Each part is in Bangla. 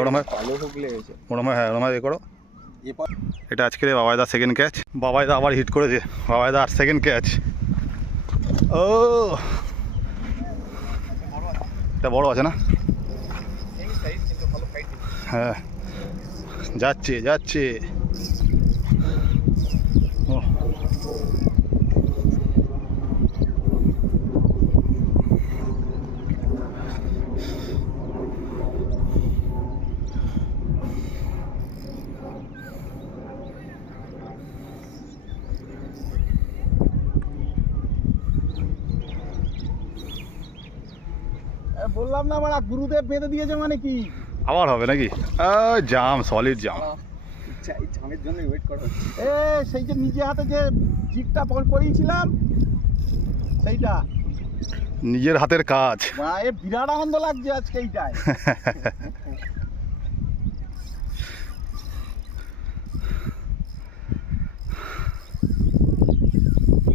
হ্যাঁ ওরমায় এ করো। এটা আজকে বাবাইদা সেকেন্ড ক্যাচ, বাবাইদা আবার হিট করেছে, বাবাইদা আর সেকেন্ড ক্যাচ। ও এটা বড় আছে না? হ্যাঁ যাচ্ছে যাচ্ছে। ও বললাম না আমার গুরুদেব বেঁধে দিয়েছে মানে কি আবার হবে নাকি? জাম, সলিড জাম। জামের জন্য ওয়েট করা হচ্ছে। সেই যে নিজে হাতে যে জিগটা করিয়েছিলাম সেইটা নিজের হাতের কাজ। বিরাট আনন্দ লাগছে আজকে এইটাই।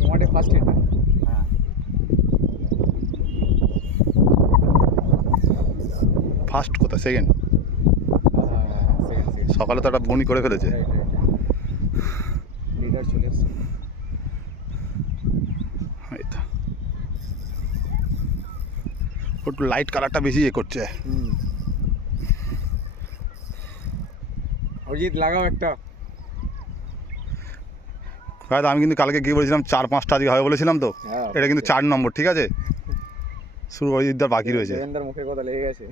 তোমাদের ফার্স্ট হিট। ফার্স্ট কোথায়? সেকেন্ড। সকালে তো একটা বনি করে ফেলেছে। লিডার চলে এসেছে। এই তো একটু লাইট কালারটা বেশি ইয়ে করছে। অরিজিৎ লাগাও একটা। হয়তো আমি কিন্তু কালকে গিয়ে বলেছিলাম 4-5টা আজকে হবে বলেছিলাম তো। এটা কিন্তু 4 নম্বর, ঠিক আছে? শুরু অরিজিৎদার বাকি রয়েছে। মুখের কথা লেগে গেছে।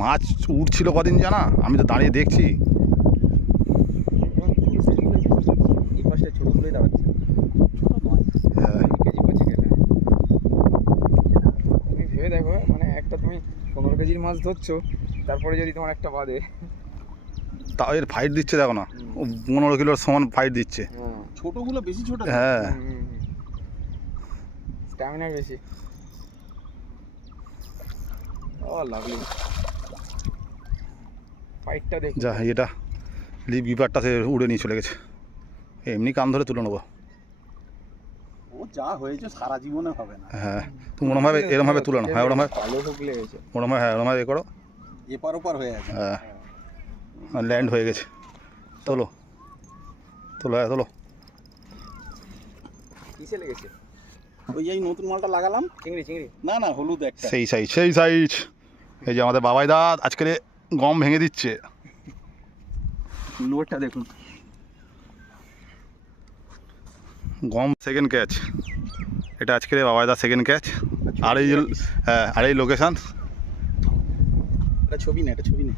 মাছ উঠছিল কদিন জানা, আমি তো দাঁড়িয়ে দেখছি। এই মাছটা ছোটগুলোই দাঁড়াচ্ছে। হ্যাঁ কেজি পড়ছে কেটে। তুমি ভেবে দেখো, মানে একটা তুমি 15 কেজির মাছ ধরছো, তারপরে যদি তোমার একটা বাদে, তাও এর ফাইট দিচ্ছে দেখো না, 15 কিলোর সমান ফাইট দিচ্ছে। ছোটগুলো বেশি ছোট। হ্যাঁ স্ট্যামিনা বেশি। ও লাভলি ফাইটটা দেখ। যা এটা লিপ গিপারটা সে উড়ে নিয়ে চলে গেছে। এমনি কান ধরে তুলে নেবো। ও যা হয়েছে সারা জীবনে হবে না। হ্যাঁ তুমি ওরমভাবে এরমভাবে তুলে নাও। হ্যাঁ ওরমভাবে ভালো হুক লেগেছে। ওরমভাবে, হ্যাঁ ওরমভাবে এ করো। এপার ওপার হয়ে আছে। হ্যাঁ ল্যান্ড হয়ে গেছে। তোলো তোলো, হ্যাঁ তোলো। কিসে লেগেছে? ওই এই নতুন মালটা লাগালাম। চিংড়ি চিংড়ি না না হলুদ একটা। সেই সাইজ, সেই সাইজ। এই যে আমাদের বাবাইদা আজকে গম ভেঙে দিচ্ছে। লোডটা দেখুন। গম সেকেন্ড ক্যাচ, এটা আজকে বাবাইদা সেকেন্ড ক্যাচ। আর এই হ্যাঁ আর এই লোকেশান। এটা ছবি না, এটা ছবি না।